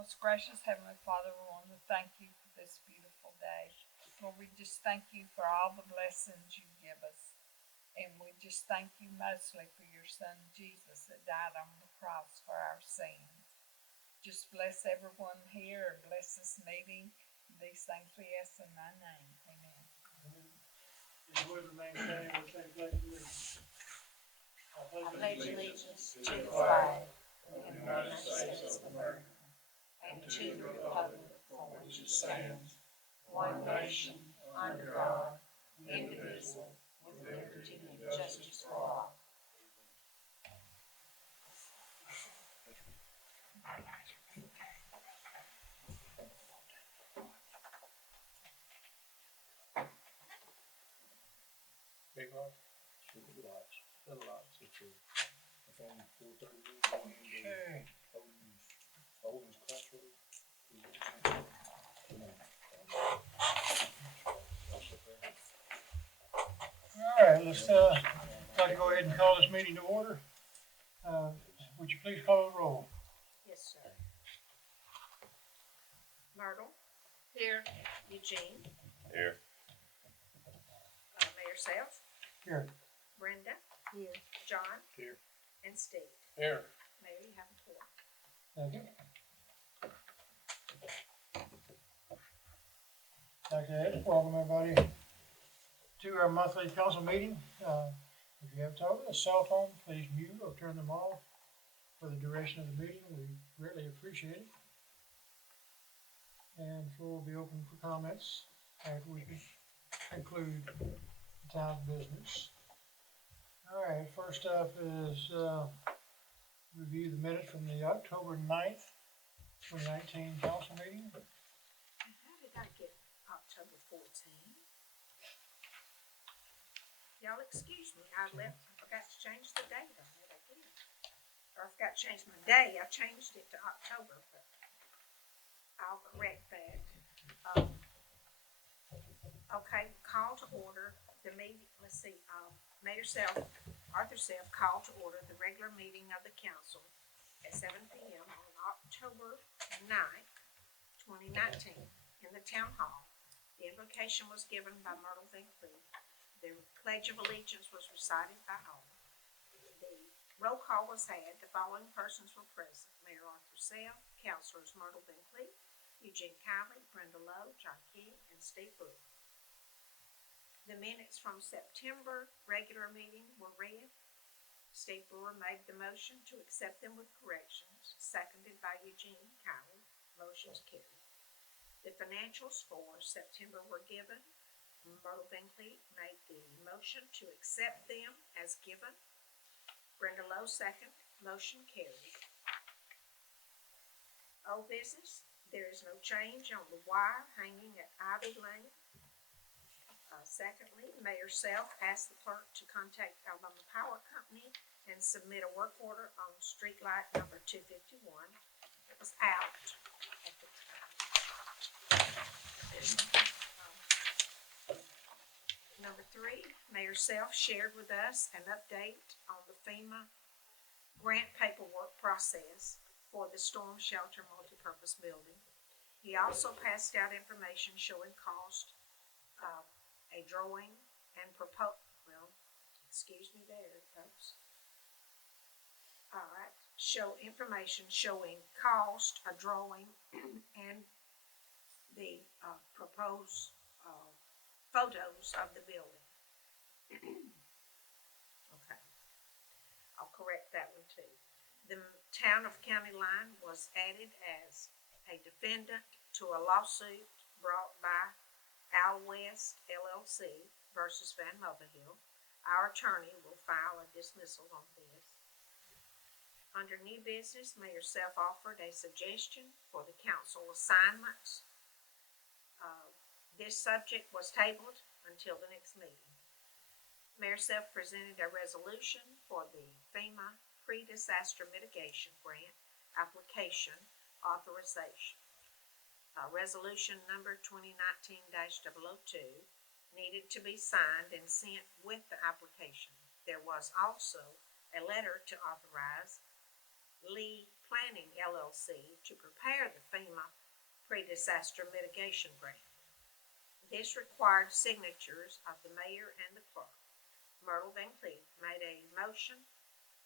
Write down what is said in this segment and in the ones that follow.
Most gracious Heavenly Father, we want to thank you for this beautiful day. Lord, we just thank you for all the blessings you give us. And we just thank you mostly for your son Jesus that died on the cross for our sins. Just bless everyone here and bless this meeting. These things we ask in thy name. Amen. If you would remain standing, we'll say pledge of allegiance. I pledge allegiance to the flag of the United States of America and to the republic for which it stands, one nation, under God, indivisible, with liberty and justice for all. Big lots? Little lots. Little lots. It's only 431 Okay. Holden's Crossroad. All right, let's, like to go ahead and call this meeting to order. Would you please call the roll? Yes, sir. Myrtle? Here. Eugene? Here. Mayor Self? Here. Brenda? Here. John? Here. And Steve? Here. Mayor, you have a floor. Thank you. Like that, welcome everybody to our monthly council meeting. If you have a cell phone, please mute or turn them off for the duration of the meeting. We greatly appreciate it. And the floor will be open for comments after we conclude the town business. All right, first up is review the minutes from the October 9th, 2019 council meeting. And how did I get October 14? Y'all excuse me, I forgot to change the date on it again. Or I forgot to change my day, I changed it to October, but I'll correct that. Okay, call to order the meeting, let's see, Mayor Self, Arthur Self, called to order the regular meeting of the council at 7 p.m. on October 9th, 2019, in the town hall. The invocation was given by Myrtle Van Cleef. The Pledge of Allegiance was recited by all. The roll call was had. The following persons were present: Mayor Arthur Self, Councilors Myrtle Van Cleef, Eugene Kiley, Brenda Lowe, John King, and Steve Brewer. The minutes from September regular meeting were read. Steve Brewer made the motion to accept them with corrections, seconded by Eugene Kiley. Motion's carried. The financials for September were given. Myrtle Van Cleef made the motion to accept them as given. Brenda Lowe second. Motion carried. Old business. There is no change on the wire hanging at Ivy Lane. Secondly, Mayor Self asked the clerk to contact Alabama Power Company and submit a work order on street light number 251. It was out at the time. Number 3, Mayor Self shared with us an update on the FEMA grant paperwork process for the storm shelter multipurpose building. He also passed out information showing cost, a drawing, and excuse me there, folks. All right, show information showing cost, a drawing, and the proposed photos of the building. Okay, I'll correct that one too. The town of County Line was added as a defendant to a lawsuit brought by Al West LLC versus Van Mulvihill. Our attorney will file a dismissal on this. Under new business, Mayor Self offered a suggestion for the council assignments. This subject was tabled until the next meeting. Mayor Self presented a resolution for the FEMA Pre-Disaster Mitigation Grant application authorization. Resolution number 2019-002 needed to be signed and sent with the application. There was also a letter to authorize Lee Planning LLC to prepare the FEMA pre-disaster mitigation grant. This required signatures of the mayor and the clerk. Myrtle Van Cleef made a motion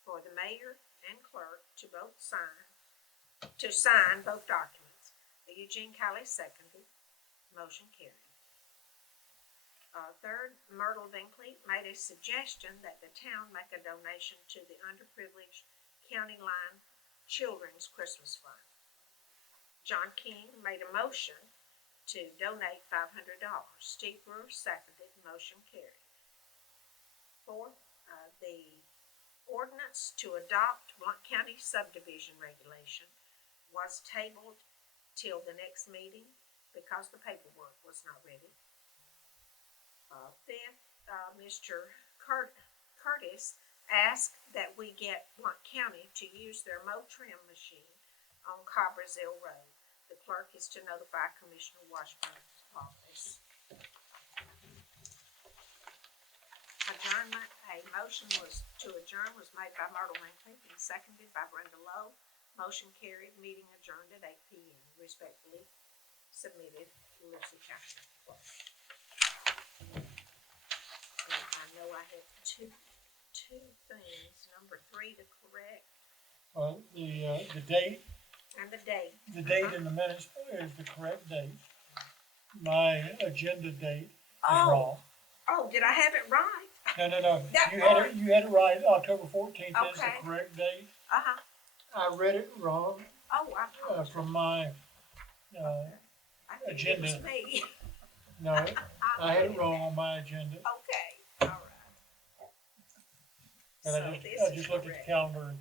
for the mayor and clerk to sign both documents. Eugene Kelly seconded. Motion carried. Third, Myrtle Van Cleef made a suggestion that the town make a donation to the underprivileged County Line Children's Christmas Fund. John King made a motion to donate $500. Steve Brewer seconded. Motion carried. Fourth, the ordinance to adopt Blount County subdivision regulation was tabled till the next meeting because the paperwork was not ready. Fifth, Mr. Curtis asked that we get Blount County to use their mow trim machine on Cobrazille Road. The clerk is to notify Commissioner Washburn's office. Adjournment, a motion was made by Myrtle Van Cleef and seconded by Brenda Lowe. Motion carried, meeting adjourned at 8 p.m. Respectfully submitted, Lucy Castro. And I know I have two things. Number 3 to correct, Well, the date, and the date. the date in the minutes is the correct date. My agenda date is Oh. wrong. Oh, did I have it right? No, That you had it right, October 14th is the Okay. correct date. Uh-huh. I read it wrong, Oh, I apologize. from my, I think it was agenda. me. no, I had it wrong on my agenda. Okay, all right. And So I this just is looked at the correct. calendar and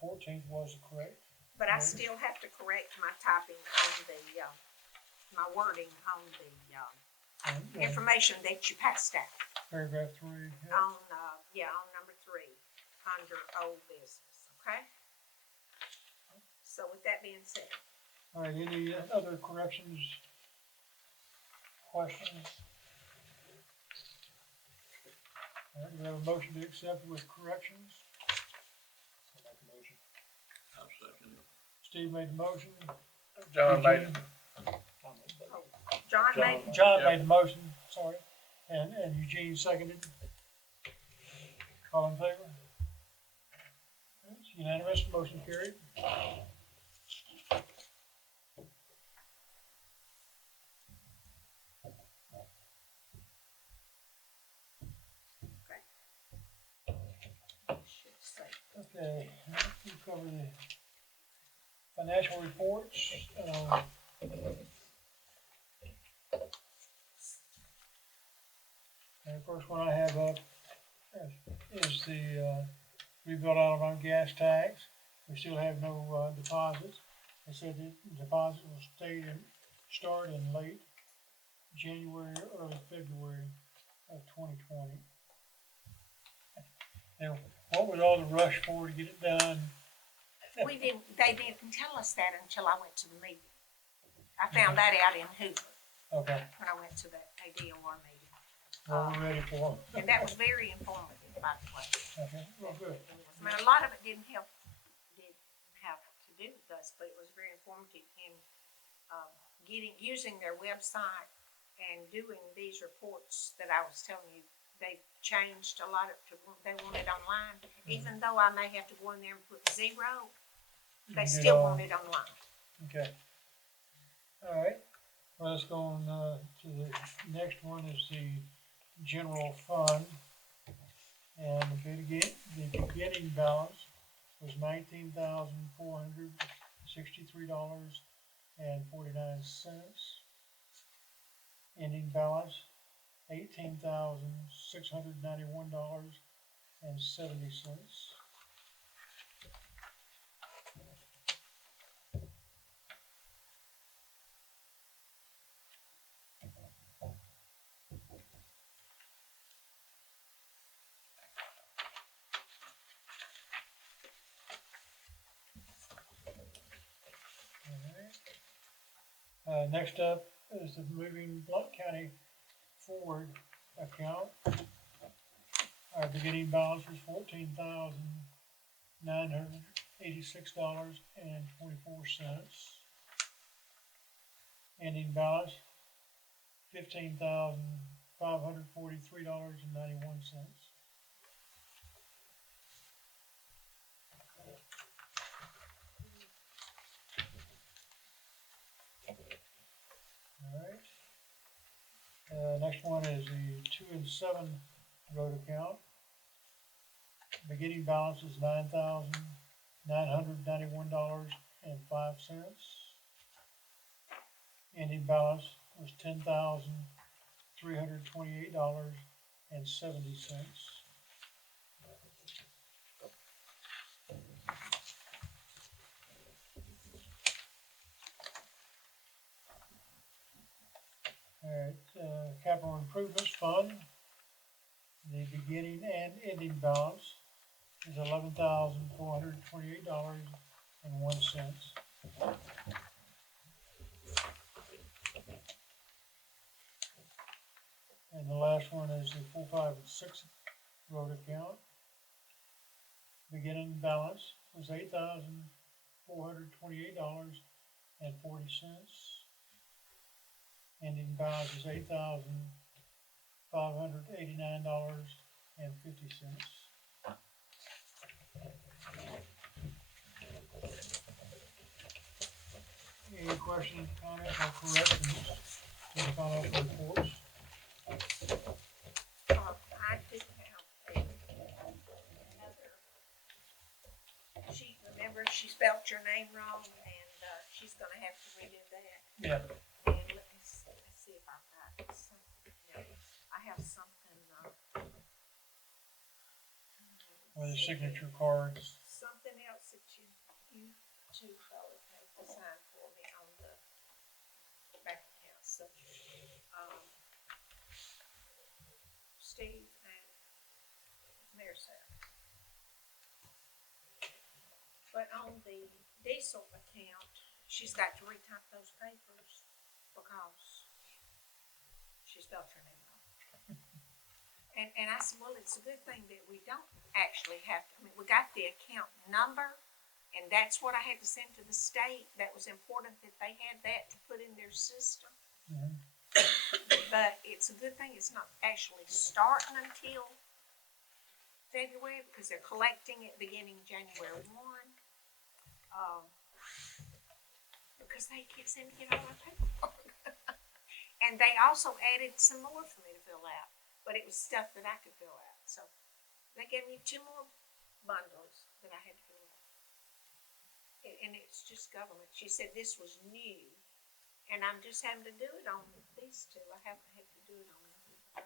14th was correct. But I Right. still have to correct my typing on the, my wording on the, And, information that you passed out paragraph 3, yeah. on, on number 3, under old business, okay? So with that being said, All right, any other corrections, questions? All right, we have a motion to accept with corrections. I'll make a motion. I'll second it. Steve made the motion. John made it. John John. made, John Yeah. made the motion, sorry, and Eugene seconded. All in favor? It's unanimous, motion carried. should say, Okay, we cover the financial reports. And the first one I have up is the rebuild Alabama gas tax. We still have no deposits. They said the deposits will start in late January or early February of 2020. And what was all the rush for to get it done? they didn't tell us that until I went to the meeting. I found that out in Hoover Okay, when I went to the ADOR meeting. well, we're ready for them. And that was very informative, by the way. Okay, well, good. I mean, a lot of it didn't have to do with us, but it was very informative in, using their website and doing these reports that I was telling you. They've changed a lot they want it online, even though I may have to go in there and put 0, You they can do still all- want it online. Okay. All right, well, let's go on, to the next one is the general fund. And the beginning balance was $19,463.49. Ending balance, $18,691.70. Next up is the moving Blount County forward account. Our beginning balance was $14,900 $86.24. Ending balance, $15,543.91. All right. Next one is the 2 and 7 road account. Beginning balance is $9,991.05. Ending balance was $10,328.70. All right, capital improvements fund, the beginning and ending balance is $11,428.01. And the last one is the 4, 5, and 6 road account. Beginning balance was $8,428.40. Ending balance is $8,589.50. Any questions, comments, or corrections to the financial reports? I do have another. She spelled your name wrong, and, she's gonna have to redo that. Yeah. And let's see if I've got something else. I have something, With the signature cards. something else that you two fellas have to sign for me on the back account, so, Steve and Mayor Sarah. But on the diesel account, she's got to retype those papers because she spelled her name wrong. And I said, well, it's a good thing that we don't actually have to, I mean, we got the account number, and that's what I had to send to the state. That was important that they had that to put in their system. Mhm. But it's a good thing it's not actually starting until February, because they're collecting it beginning January 1. Because they keep sending it all our paperwork. And they also added some more for me to fill out, but it was stuff that I could fill out. So they gave me 2 more bundles that I had to fill out. And it's just government. She said this was new, and I'm just having to do it on these 2. I haven't had to do it on them before.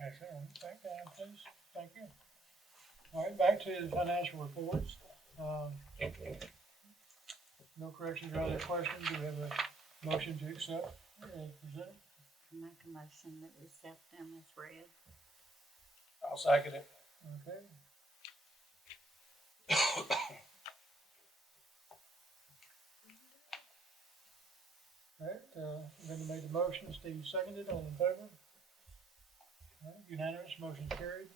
Pass that on back down, please. Thank you. All right, back to the financial reports. No corrections or other questions. Do we have a motion to accept as presented? Make a motion that we accept them as read. I'll second it. Okay. All right, Linda made the motion, Steve seconded, all in favor? All right, unanimous, motion carried.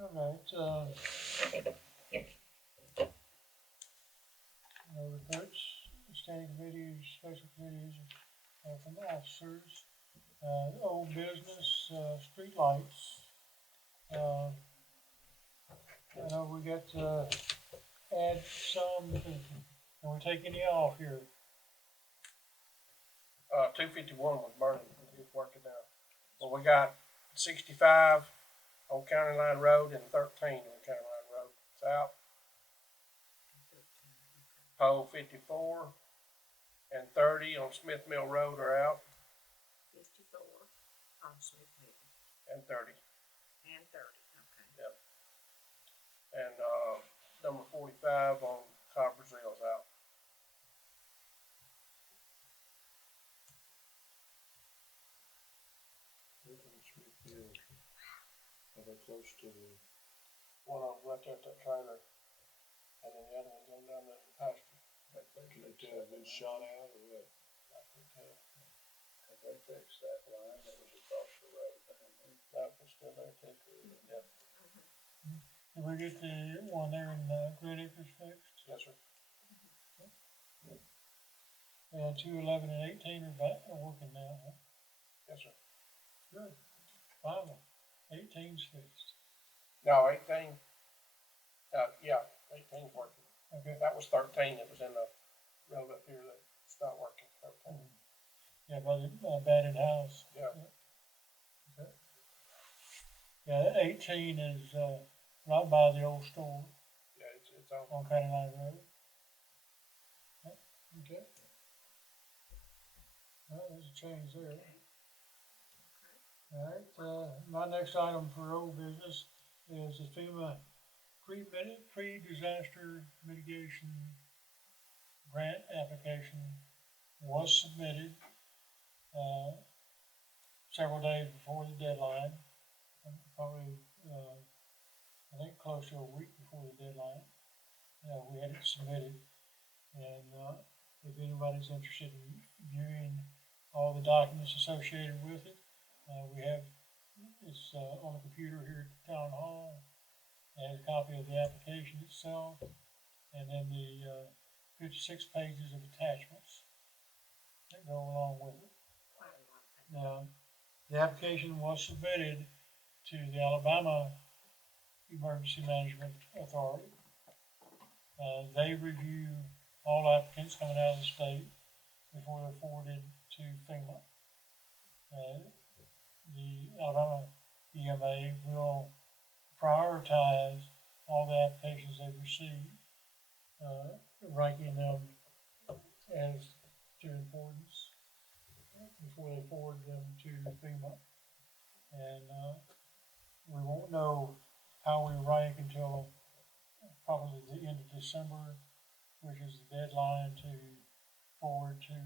All right, reports, standing committees, special committees, from officers, old business, street lights. I know we got to add some, can we take any off here? 251 was burning, it's working out. Well, we got 65 on County Line Road and 13 on County Line Road. It's out. Pole 54 and 30 on Smith Mill Road are out, 54 on Smith Mill and 30. and 30, okay. And, number 45 on Copper's Hill's out. they're close to the, One of them right there at that trailer, and then the other one's on down there in the pasture. can they tell if it's shot out or what? I can tell. Have they fixed that line that was across the road down there? That one's still there too. Yep, Did we get the one there in, Green Acres fixed? yes, sir. And 211 and 18 are working now, huh? Yes, sir. Good. Finally, 18's fixed. No, 18, yeah, 18's working. Okay. That was 13 that was in the road up here that's not working, 13. Yeah, by the abandoned house. Yeah. Okay. Yeah, 18 is, right by the old store Yeah, it's on. on County Line Road. Yep, okay. Well, there's a change there. Alright, my next item for old business is the FEMA pre-disaster mitigation grant application was submitted, several days before the deadline, probably, I think close to a week before the deadline. We had it submitted, and, if anybody's interested in viewing all the documents associated with it, we have, it's, on the computer here at Town Hall. It has a copy of the application itself, and then the, 56 pages of attachments that go along with it. Quite a lot of things. Now, the application was submitted to the Alabama Emergency Management Authority. They review all applicants coming out of the state before they're forwarded to FEMA. The Alabama EMA will prioritize all the applications they've received, ranking them as to importance before they forward them to FEMA. And, we won't know how we rank until probably the end of December, which is the deadline to forward to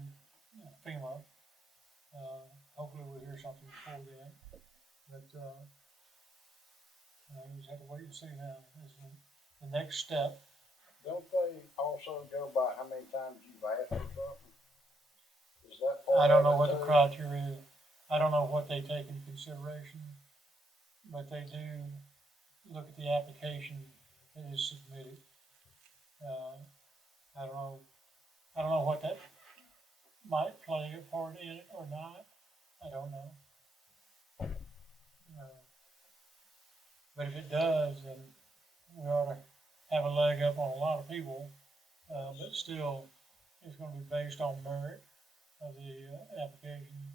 FEMA. Hopefully we'll hear something before then, but, we just have to wait and see now, is the next step. Don't they also go by how many times you've asked for something? Is that part I don't of know it what the too? criteria is, I don't know what they take into consideration, but they do look at the application that is submitted. I don't know what that might play a part in it or not, I don't know. But if it does, then we ought to have a leg up on a lot of people, but still, it's gonna be based on merit of the application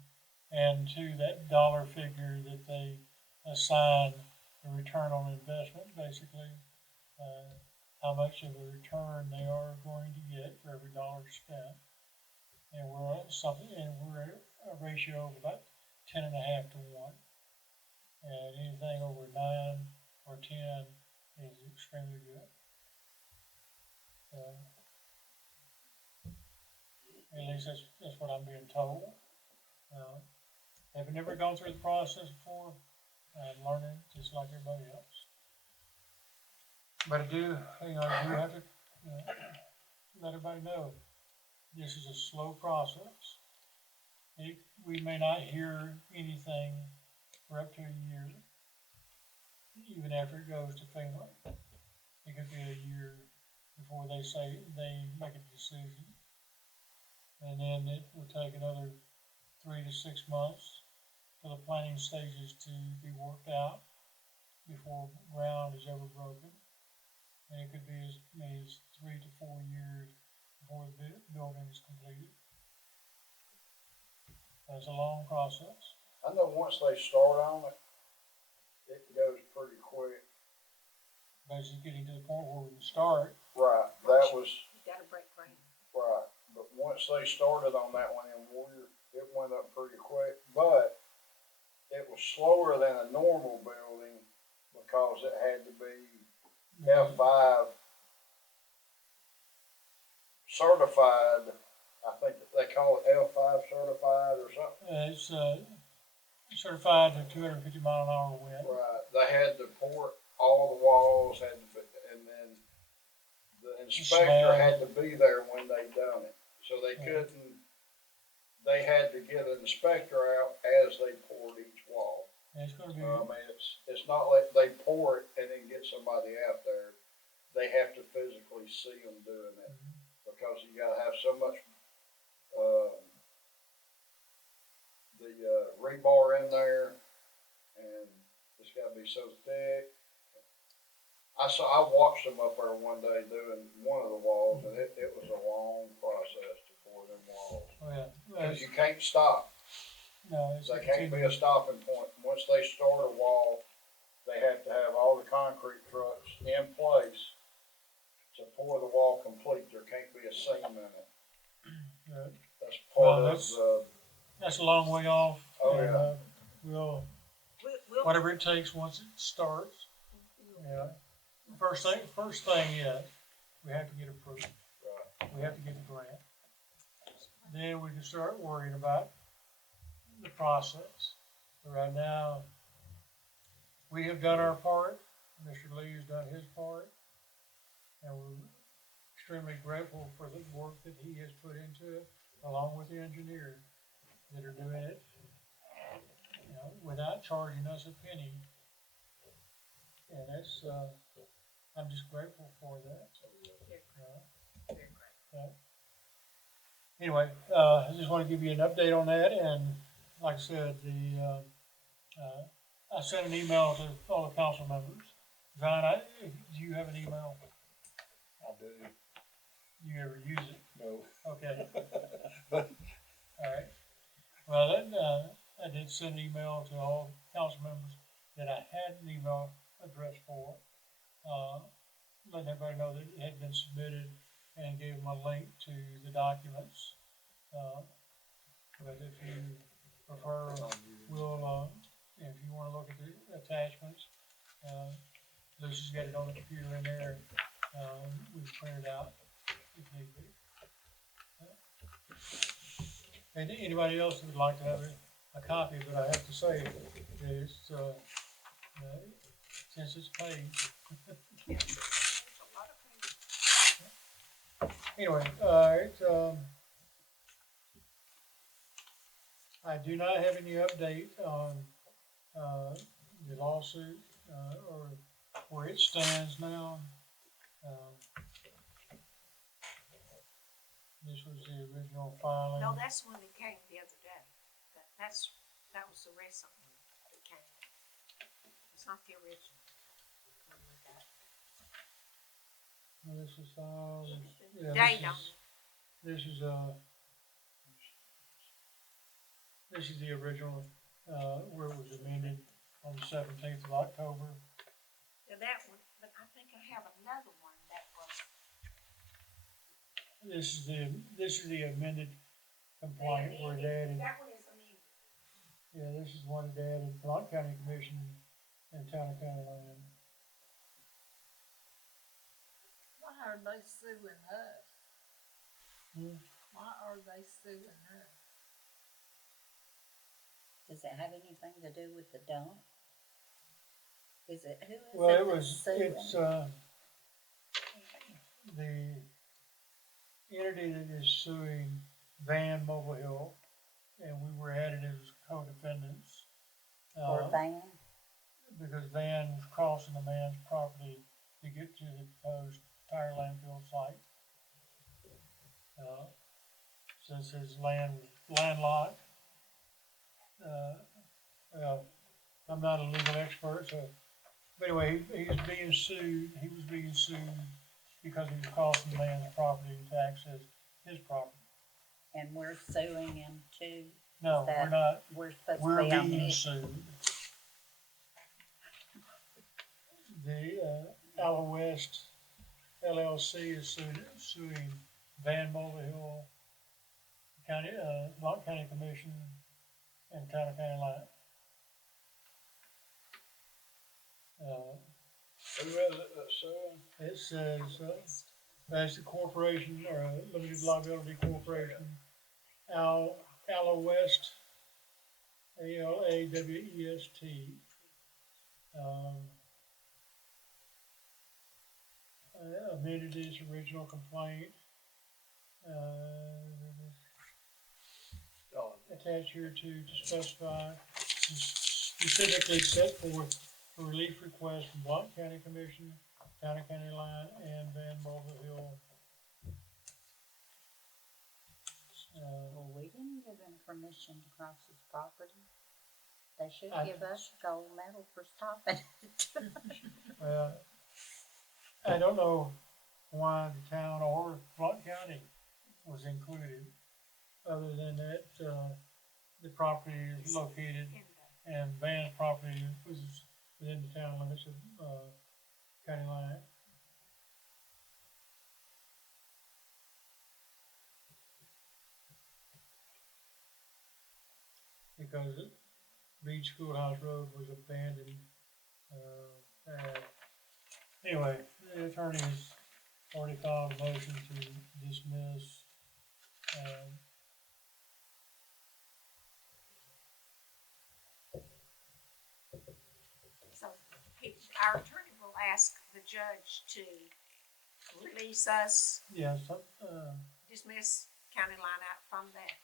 and to that dollar figure that they assign the return on investment, basically, how much of a return they are going to get for every dollar spent. And we're at a ratio of about 10.5 to 1. And anything over 9 or 10 is extremely good. At least that's what I'm being told. I've never gone through the process before. I'm learning just like everybody else. But I do have to, let everybody know, this is a slow process. We may not hear anything for up to a year, even after it goes to FEMA. It could be a year before they make a decision. And then it will take another 3 to 6 months for the planning stages to be worked out before ground is ever broken. And it could be as many as 3 to 4 years before the building is completed. That's a long process. I know once they start on it, it goes pretty quick. Basically getting to the point where we can start. Right, that was, You gotta break ground. right, but once they started on that one in Warrior, it went up pretty quick, but it was slower than a normal building because it had to be F5 certified. I think they call it F5 certified or something. It's, certified to 250-mile-an-hour wind. Right, they had to pour all the walls, had to, and then the inspector Slab. had to be there when they done it. So they Yeah. couldn't, they had to get an inspector out as they poured each wall. And it's gonna be, I mean, it's not like they pour it and then get somebody out there. They have to physically see them doing it, because you gotta have so much, the rebar in there, and it's gotta be so thick. I watched them up there one day doing one of the walls, and it was a long process to pour them walls. oh yeah, well, Cause you can't stop. no, it's. There can't be a stopping point. Once they start a wall, they have to have all the concrete trucks in place to pour the wall complete. There can't be a seam in it. Yeah. That's Well, part of that's- the, That's a long way off. Oh, and, yeah. We'll, We'll, whatever it takes once it starts, yeah. First thing is, we have to get approved. We have to get the grant. Then we can start worrying about the process. But right now, we have done our part, Mr. Lee has done his part, and we're extremely grateful for the work that he has put into it, along with the engineers that are doing it, you know, without charging us a penny. And that's, I'm just grateful for that. Anyway, I just want to give you an update on that, and like I said, I sent an email to all the council members. John, do you have an email? I do, Do you ever use it? no. Okay. All right. Well, then, I did send an email to all council members that I had an email address for, letting everybody know that it had been submitted, and gave them a link to the documents. But if you prefer, we'll, if you wanna look at the attachments, Lucy's got it on the computer in there, we've printed out if need be. And anybody else that would like to have a copy, but I have to say, is, since it's paid. Anyway, I do not have any update on, the lawsuit, or where it stands now. This was the original filing. no, that's the one that came the other day. That was the recent one that came. It's not the original one we got. This is, yeah, Date on it. this is the original, where it was amended on the 17th of October. Now that one, but I think I have another one that was. This is the amended complaint where it added, That one is amended. yeah, this is one that added Blount County Commission and Town of County Land. Why are they suing us? Why are they suing us? Does it have anything to do with the dump? Is it, who is Well, it it that's was, suing? it's, the entity that is suing Van Mobile Hill, and we were added as co-defendants. Or Van? Because Van was crossing a man's property to get to the proposed tire landfill site. Since his land was landlocked, well, I'm not a legal expert, so, but anyway, he was being sued because he was crossing the man's property to access his property. And we're suing him too? No, Is that- we're not, We're supposed we're to be on being it? sued. The, Allo West LLC is suing Van Mobile Hill County, Blount County Commission and Town of County Line. who is it that's suing? It says, that's the corporation, or limited liability corporation, Allo West ALAWEST. Amended his original complaint. Attached here to specify, specifically set forth a relief request from Blount County Commission, County Line, and Van Mulville Hill. Well, we didn't give him permission to cross his property. They should I- give us gold medal for stopping it. I don't know why the town or Blount County was included, other than that, the property is located, and Van's property was within the town limits of, County Line. Because Beach Schoolhouse Road was abandoned, anyway, the attorney has already filed a motion to dismiss, So our attorney will ask the judge to release us, yes, dismiss County Line out from that.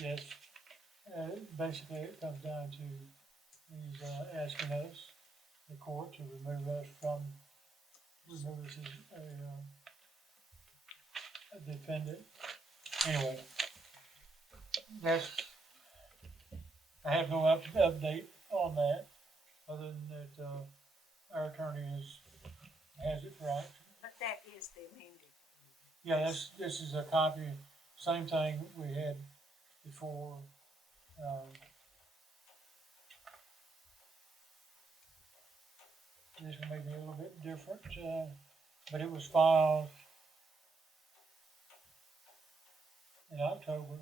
yes, basically it comes down to, he's, asking us, the court, to remove us as a defendant. Anyway, that's, I have no update on that, other than that, our attorney has it for action. But that is the amended. Yeah, this is a copy, same thing we had before, this one may be a little bit different, but it was filed in October.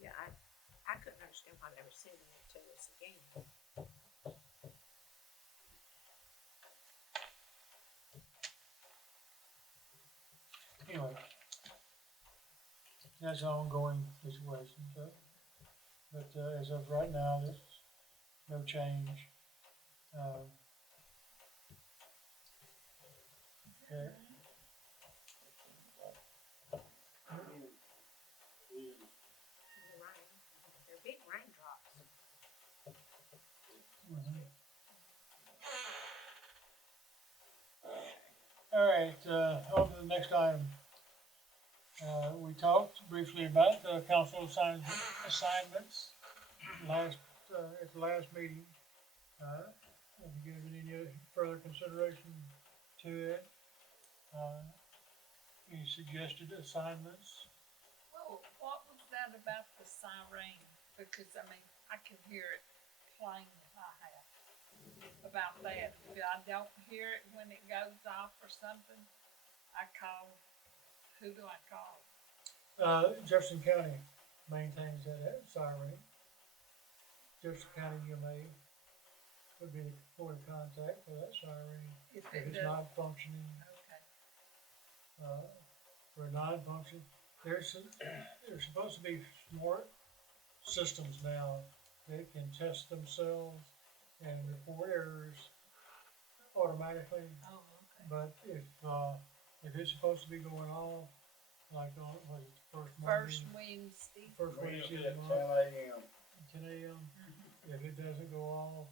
Yeah, I couldn't understand why they were sending it to us again. Anyway, that's an ongoing situation, so, but, as of right now, there's no change. Okay. The rain, they're big raindrops. All right, on to the next item. We talked briefly about the council assignments at the last meeting. Have you given any further consideration to it? Any suggested assignments? Well, what was that about the siren? Because, I mean, I can hear it plain as I have about that. If I don't hear it when it goes off or something, I call, who do I call? Jefferson County maintains that siren. Jefferson County EMA would be the point of contact for that siren If if it it's does, not functioning. okay, For a non-function, there's supposed to be smart systems now that can test themselves and report errors automatically. oh, okay. But if it's supposed to be going off, like on, was it the first First Monday, Wednesday, first Wednesday of the Ten month, AM. 10 a.m. If it doesn't go off,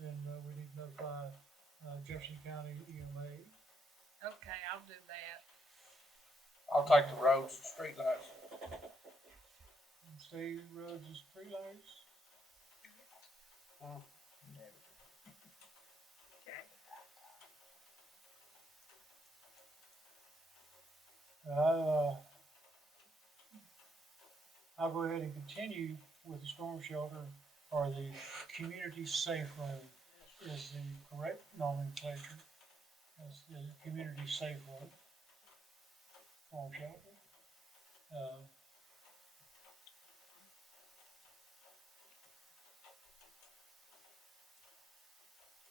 then we need to notify Jefferson County EMA. okay, I'll do that. I'll take the roads and streetlights. State roads and streetlights. Okay. I'll go ahead and continue with the storm shelter, or the community safe room is the correct nomenclature. That's the community safe room. Storm shelter.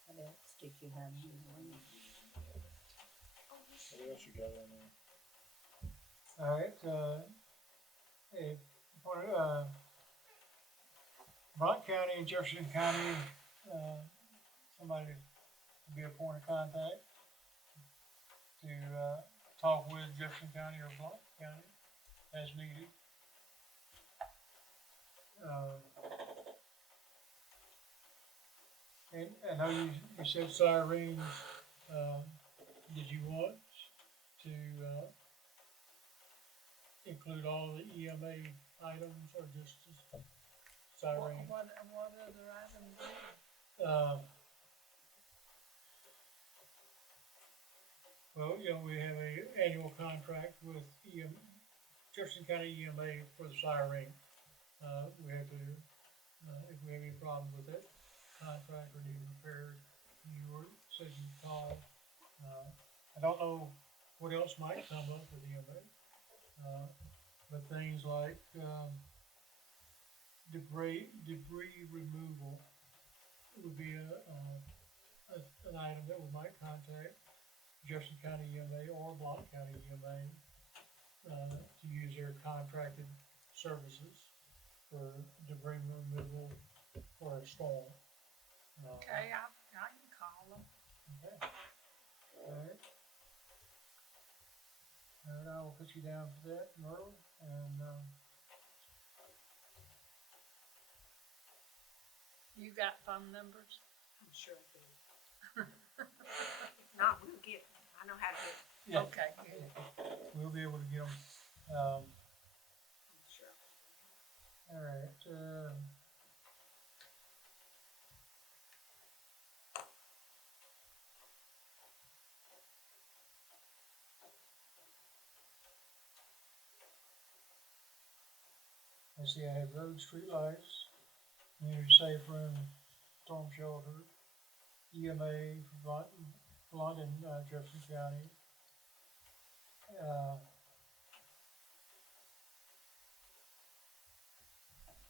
What else did you have any? What else you got on there? All right, Blount County and Jefferson County, somebody to be a point of contact to, talk with Jefferson County or Blount County as needed. And I know you said sirens, did you want to, include all the EMA items or just siren? What other items? Well, you know, we have a annual contract with Jefferson County EMA for the siren. We have to, if we have any problem with that contract or need repairs, said you call. I don't know what else might come up with EMA. But things like, debris removal would be an item that we might contact Jefferson County EMA or Blount County EMA, to use their contracted services for debris removal for a storm. Okay, I can call them. Okay. Alright. Alright, I will put you down for that, Merle, and, You got phone numbers? I'm sure I do. If not, we'll get, I know how to get, yeah, Okay, good. we'll be able to get them. I'm sure. Alright, let's see, I have road, street lights, community safe room, storm shelter, EMA for Blount and Jefferson County.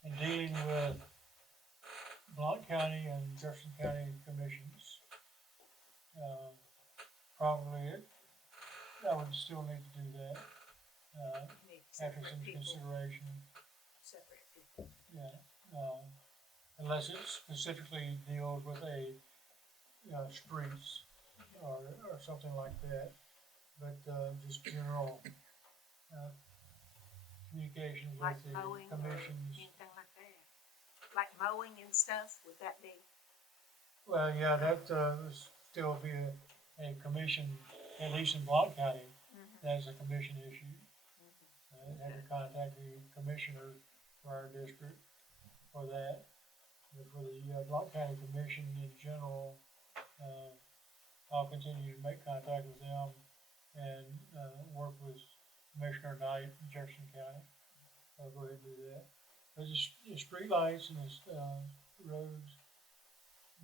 In dealing with Blount County and Jefferson County commissions, probably I would still need to do that, Need after separate some people, consideration. separate people. Yeah, unless it specifically deals with a, streets or something like that. But, just general, communications Like with the mowing or commissions. anything like that. Like mowing and stuff, would that be? Well, yeah, that, would still be a commission, at least in Blount County, that's a commission issue. Have to contact the commissioner for our district for that. But for the Blount County Commission in general, I'll continue to make contact with them and, work with Commissioner Knight in Jefferson County. I'll go ahead and do that. But just, the streetlights and the, roads,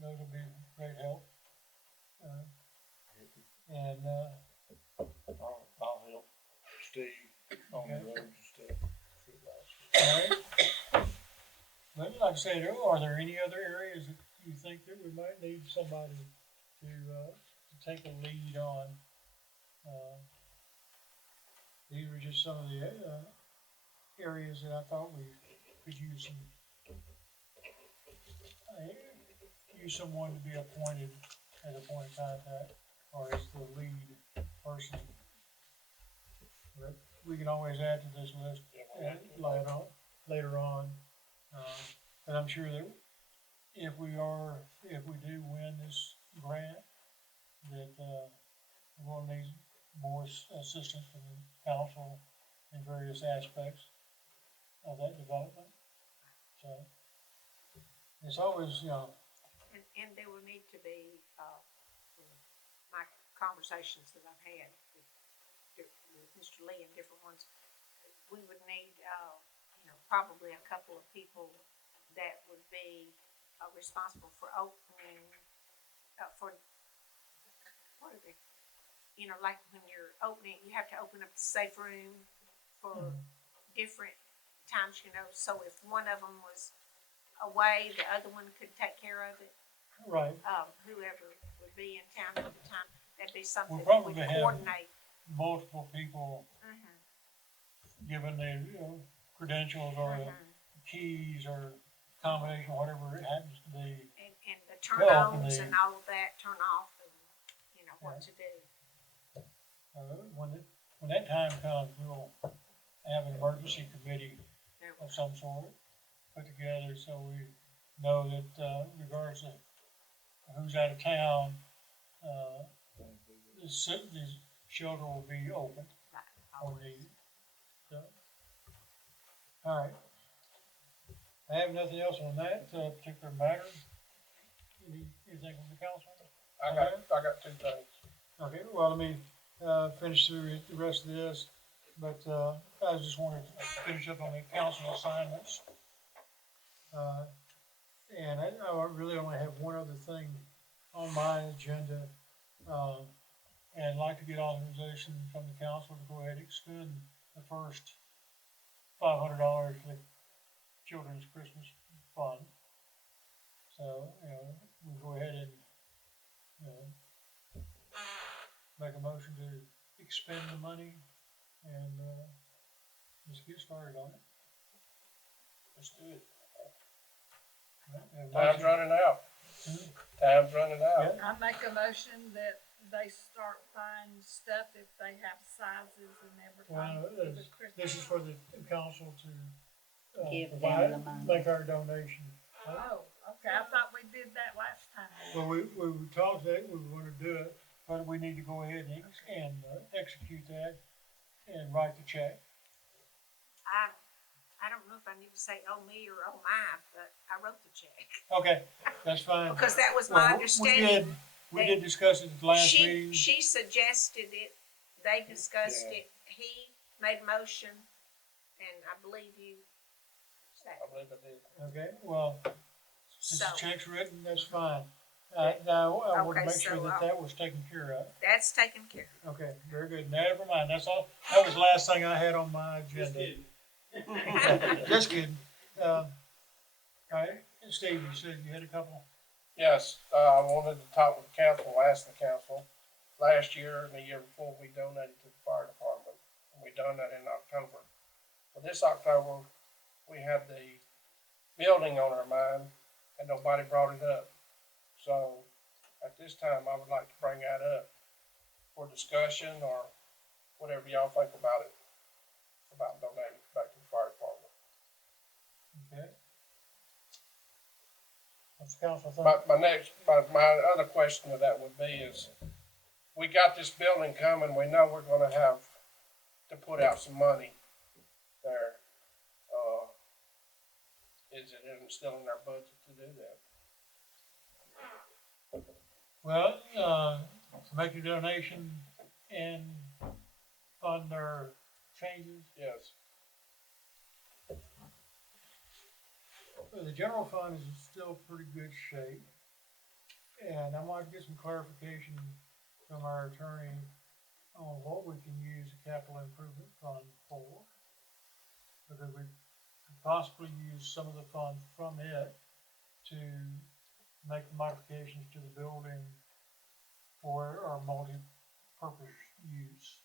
those will be great help. And, I'll help Steve on the Okay. roads and stuff. alright. But like I said, are there any other areas that you think that we might need somebody to take a lead on? These were just some of the, areas that I thought we could use someone to be appointed as a point of contact or as the lead person. But we can always add to this list later on. And I'm sure that if we do win this grant, that, we'll need more assistance from the council in various aspects of that development. So, it's always, And there will need to be, from my conversations that I've had with Mr. Lee and different ones, we would need, probably a couple of people that would be responsible for opening, for, what are they? Like when you're opening, you have to open up the safe room for different times, so if one of them was away, the other one could take care of it. Right, whoever would be in town at the time, that'd be something We'll that would probably have- coordinate. multiple people Mhm, given their credentials or mhm. keys or combination, whatever it happens to be. And the turn Well, ons the- and all of that, turn off and, you know, what Yeah. to do. When that time comes, we'll have an emergency committee There of some sort put together so we know that, regardless of who's out of town, this shelter will be open when needed. So, all right. I have nothing else on that particular matter. Anything from the council? I got two things. Okay, well, let me, finish through the rest of this, but, I just wanted to finish up on the council assignments. And I really only have one other thing on my agenda, and I'd like to get authorization from the council to go ahead and expend the first $500 for the Children's Christmas Fund. So, we'll go ahead and, make a motion to expend the money and, let's get started on it. Let's do it. Right, have a Time's motion? running out. Mhm. Time's running out. Yeah. I make a motion that they start buying stuff if they have sizes and everything Well, for the this Christmas. is for the council to, Give them provide, the money. make our donation. Oh, okay, I thought we did that last time. Well, we talked that we were gonna do it, but we need to go ahead and, execute that and write the check. I don't know if I need to say oh me or oh my, but I wrote the check. Okay, that's fine. Because that was Well, my understanding. We did discuss it at the last meeting. She suggested it, they discussed Yeah. it, he made a motion, and I believe you I seconded. believe I did. Okay, well, since So, the check's written, that's fine. Now, I wanted to Okay, make sure so, that that was taken care of. that's taken care of. Okay, very good. Never mind, that's all. That was the last thing I had on my agenda. Just kidding. All right, Steve, you said you had a couple? Yes, I wanted to talk with the council, ask the council. Last year and the year before, we donated to the fire department. And we done that in October. Well, this October, we had the building on our mind and nobody brought it up. So at this time, I would like to bring that up for discussion or whatever y'all think about it, about donating back to the fire department. Okay. What's the council think? My other question to that would be is, we got this building coming, we know we're gonna have to put out some money there. Is it still in our budget to do that? Well, to make a donation and fund their changes. Yes. The general fund is in still pretty good shape. And I might get some clarification from our attorney on what we can use the capital improvement fund for. Because we could possibly use some of the funds from it to make modifications to the building for our multi-purpose use.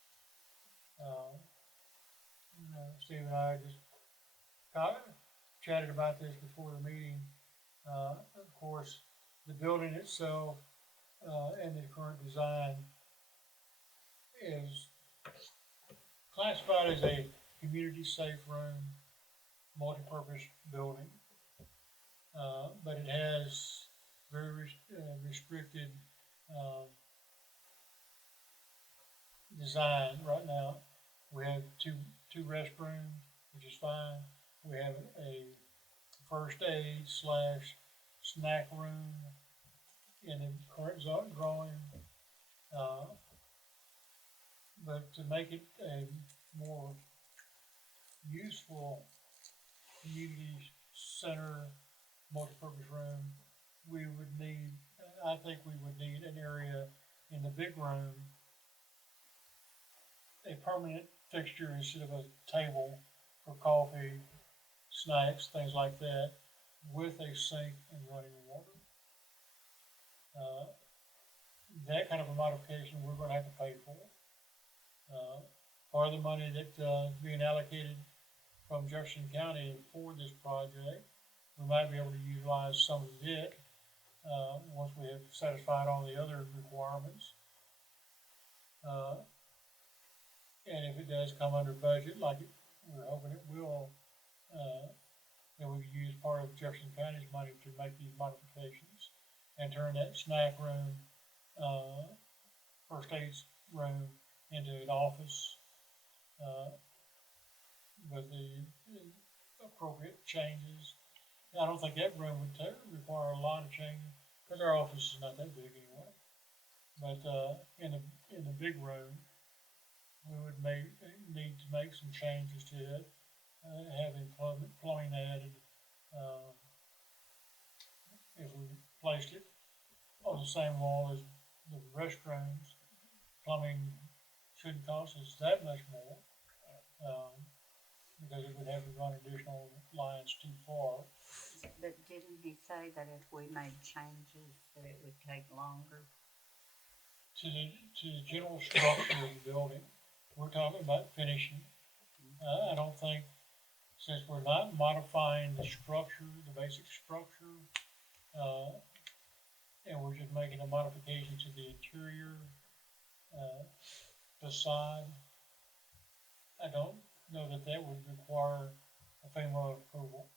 Steve and I just chatted about this before the meeting. Of course, the building itself, and the current design is classified as a community safe room, multi-purpose building. But it has very restricted, design right now. We have two restrooms, which is fine. We have a first aid / snack room in the current drawing. But to make it a more useful community center, multipurpose room, I think we would need an area in the big room, a permanent fixture instead of a table for coffee, snacks, things like that, with a sink and running water. uh, that kind of a modification, we're gonna have to pay for. Part of the money that, being allocated from Jefferson County for this project, we might be able to utilize some of it, once we have satisfied all the other requirements. And if it does come under budget, like we're hoping it will, then we could use part of Jefferson County's money to make these modifications and turn that snack room, first aid room into an office, with the appropriate changes. I don't think that room would require a lot of changes, because our office is not that big anyway. But, in the big room, we would need to make some changes to it, having plumbing added. If we placed it on the same wall as the restrooms, plumbing shouldn't cost us that much more, because it would have to run additional lines too far. But didn't he say that if we made changes, that it would take longer? To the general structure of the building, we're talking about finishing. I don't think, since we're not modifying the structure, the basic structure, and we're just making a modification to the interior, facade, I don't know that that would require a FEMA approval.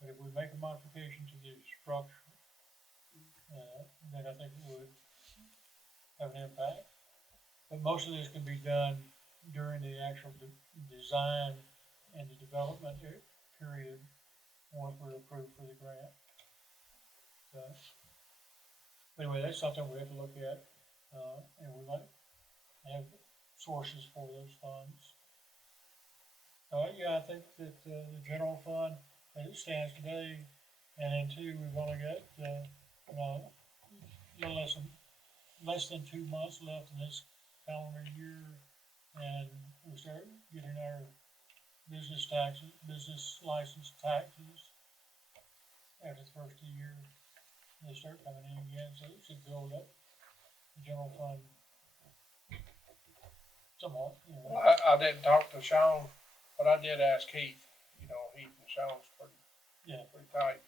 But if we make a modification to the structure, then I think it would have an impact. But most of this can be done during the actual design and the development period, once we're approved for the grant. So, anyway, that's something we have to look at, and we might have sources for those funds. Yeah, I think that, the general fund, as it stands today, and then two, we've only got, less than 2 months left in this calendar year, and we start getting our business license taxes after the first of the year. They start coming in again, so it should build up the general fund somewhat, you know. I didn't talk to Sean, but I did ask Heath, Heath and Sean's Yeah. pretty tight,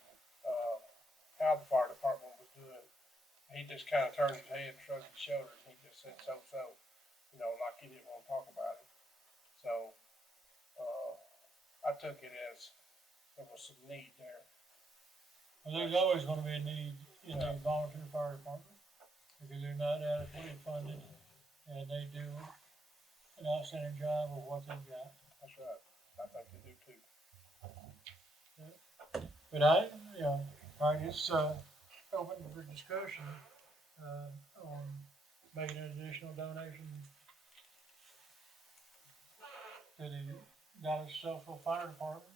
how the fire department was doing. He just kinda turned his head, shrugged his shoulders, and he just said so, like he didn't wanna talk about it. So, I took it as there was some need there. Well, there's always gonna be a need in a volunteer fire department, because they're not adequately funded, and they do an outstanding job of what they've got. That's right. I think they do too. But all right, it's, open for discussion, on making an additional donation to the Dallas Sulphur Fire Department.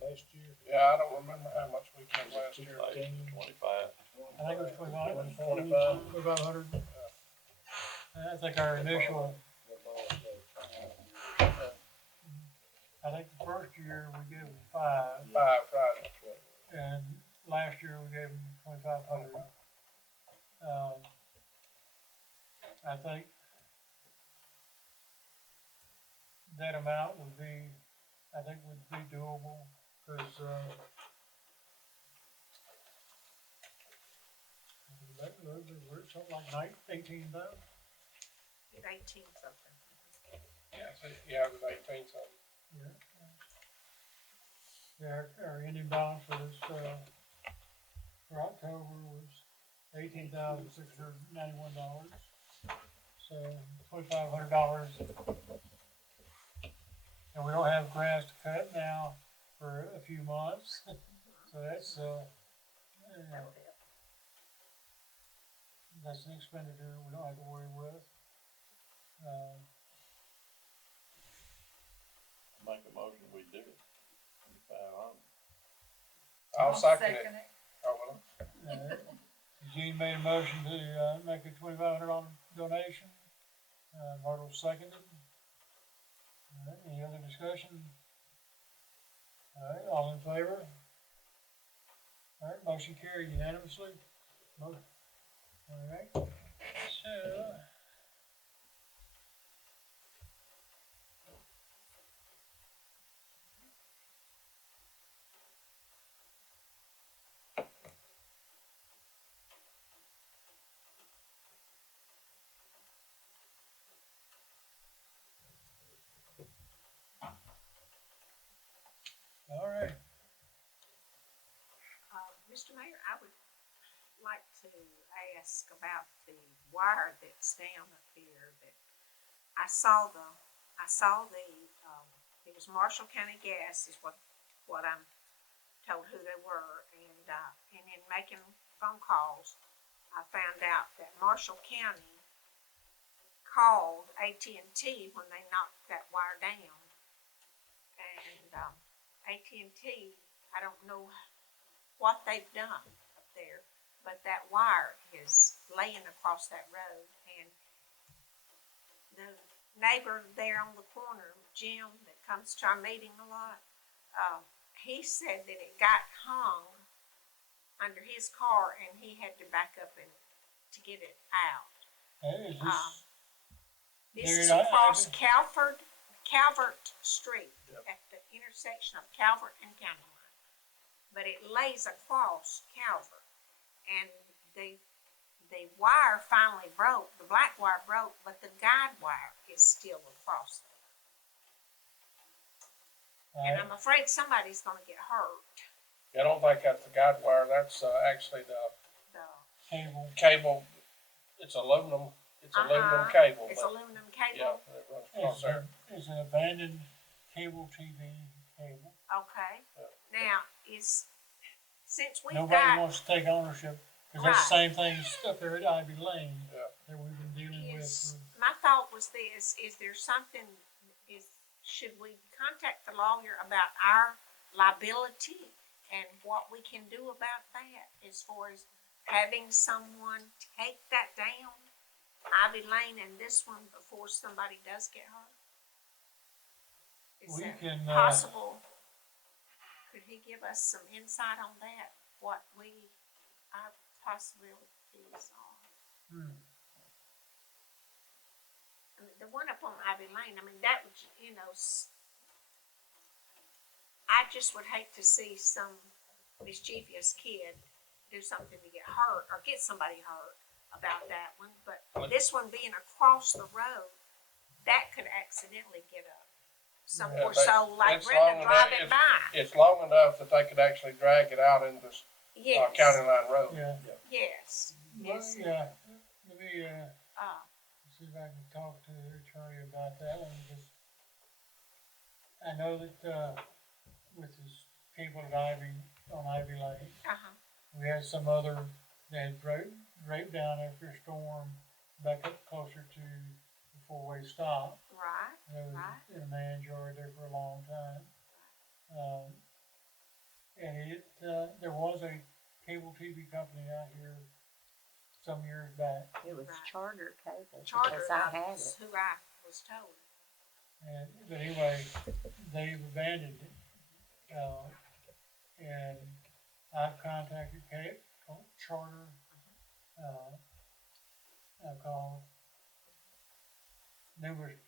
Last year, Yeah, I don't remember how much we gave last year. 25. I think it was 25. 25. I think our initial, I think the first year we gave them 5, 5, right. and last year we gave them 2,500. I think that amount would be doable, cause, we're something like 18,000. Did 18 something. Yeah, it was 18 something. Yeah. Yeah, our ending balance for this, for October was $18,691. So $2,500. And we don't have grass to cut now for a few months, so that's, That'll yeah, help. that's an expenditure we don't have to worry with. Make a motion, we do it. 2500. I'll second it. it. Oh, well, Eugene made a motion to, make a $2,500 donation. Bartle seconded. All right, any other discussion? All right, all in favor? Motion carried unanimously. Motion. All right, so. All right, Mr. Mayor, I would like to ask about the wire that's down up here that I saw it was Marshall County Gas is what I'm told who they were, and in making phone calls, I found out that Marshall County called AT&T when they knocked that wire down, and AT&T, I don't know what they've done up there, but that wire is laying across that road, and the neighbor there on the corner, Jim, that comes to our meeting a lot, he said that it got hung under his car and he had to back up and to get it out. hey, is This They're is not- across Calvert Street at the intersection of Calvert and County Line. But it lays across Calvert, and the wire finally broke, the black wire broke, but the guide wire is still across there. And I'm afraid somebody's gonna get hurt. I don't think that's the guide wire, that's, actually the The, cable. cable, it's aluminum cable, it's but, aluminum yeah, cable, it runs across there. It's an abandoned cable TV cable. okay. Now, since we've Nobody got, wants to take ownership, cause that's the Right. same thing up there at Ivy Lane. Yeah. That we've been dealing with my thought was this, is there something, should we contact the lawyer about our liability and what we can do about that as far as having someone take that down, Ivy Lane and this one, before somebody does get hurt? Is We that can, possible? Could he give us some insight on that, what our possibilities are? I mean, the one up on Ivy Lane, I mean, that would, I just would hate to see some mischievous kid do something to get hurt or get somebody hurt about that one, but this one being across the road, that could accidentally get some Yeah, poor but soul like it's Brenda long driving enough- by. It's long enough that they could actually drag it out into, Yes, County Line Road. yeah. yes, Well, yes. yeah, let me, see if I can talk to the attorney about that one, because I know that, with this people at on Ivy Lane, Uh-huh, we had some other that had raped down after a storm back up closer to the four-way stop. right, There was Right. in a man's yard there for a long time. And there was a cable TV company out here some years back, It was Right. Charter Cable, Charter, because I had that's it. who I was told. but anyway, they've abandoned it. And I've contacted Charter, I've called numerous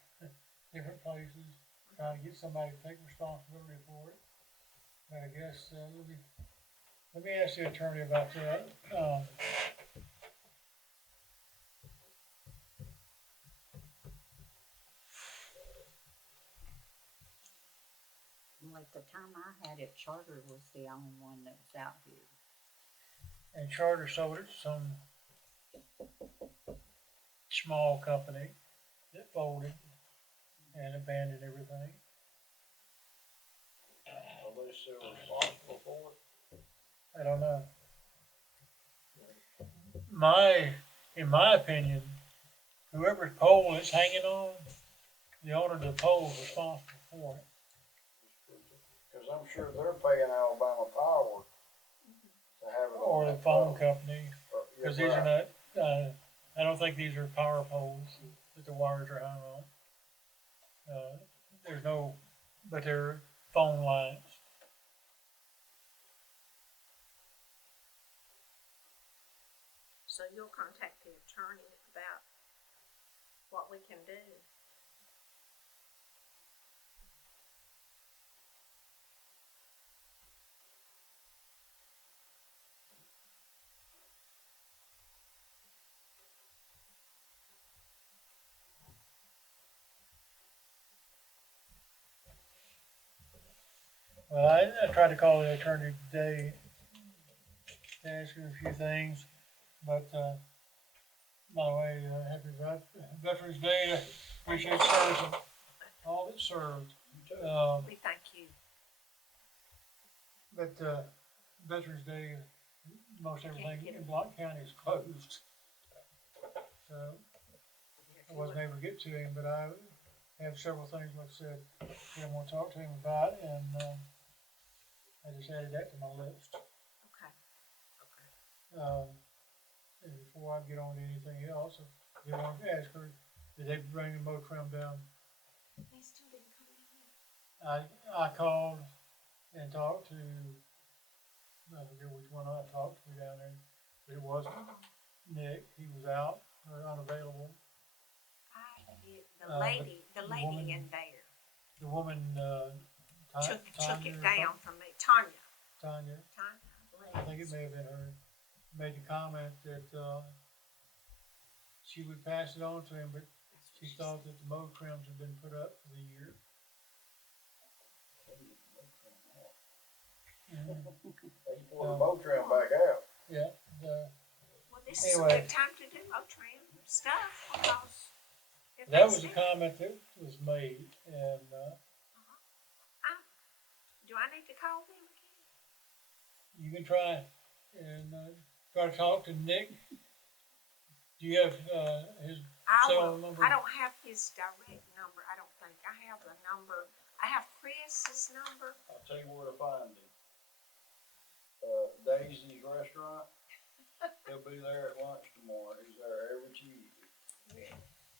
different places, trying to get somebody to take responsibility for it. But I guess, let me ask the attorney about that. Well, at the time I had it, Charter was the only one that was out here. And Charter sold it to some small company that folded and abandoned everything. Are they still responsible for it? I don't know. In my opinion, whoever's pole it's hanging on, the owner of the pole is responsible for it. Cause I'm sure they're paying Alabama Power to have it on Or the that phone pole. company, Yeah, cause these are right. not, I don't think these are power poles that the wires are hung on. But they're phone lines. So you'll contact the attorney about what we can do. Well, I tried to call the attorney today to ask her a few things, but, by the way, happy Veterans Day, appreciate service and all that served. We thank you. But, Veterans Day, most everything get in Blount County is closed. So, I wasn't able to get to him, but I have several things, like I said, that I want to talk to him about, and, I just added that to my list. Okay. And before I get on to anything else, I did want to ask her, did they bring the Motrin down? They still didn't come down. I called and talked to, I forget which one I talked to down there, but it wasn't Nick, he was out, or unavailable. The but lady the woman- in there The woman, took Tanya it or down from me. Tanya, Tanya, I I think believe. it may have been her, made the comment that, she would pass it on to him, but she thought that the mow trims had been put up for the year. They pulled the boat trim back out. Yeah, Well, this is a Anyway. good time to do Motrin stuff because if that it's was a there- comment that was made, and, Do I need to call them again? you can try and, try to talk to Nick. Do you have, his I cell will. number? I don't have his direct number. I don't think. I have the number. I have Chris's number. I'll tell you where to find him. Daisy's Restaurant. He'll be there at lunch tomorrow. He's there every Tuesday.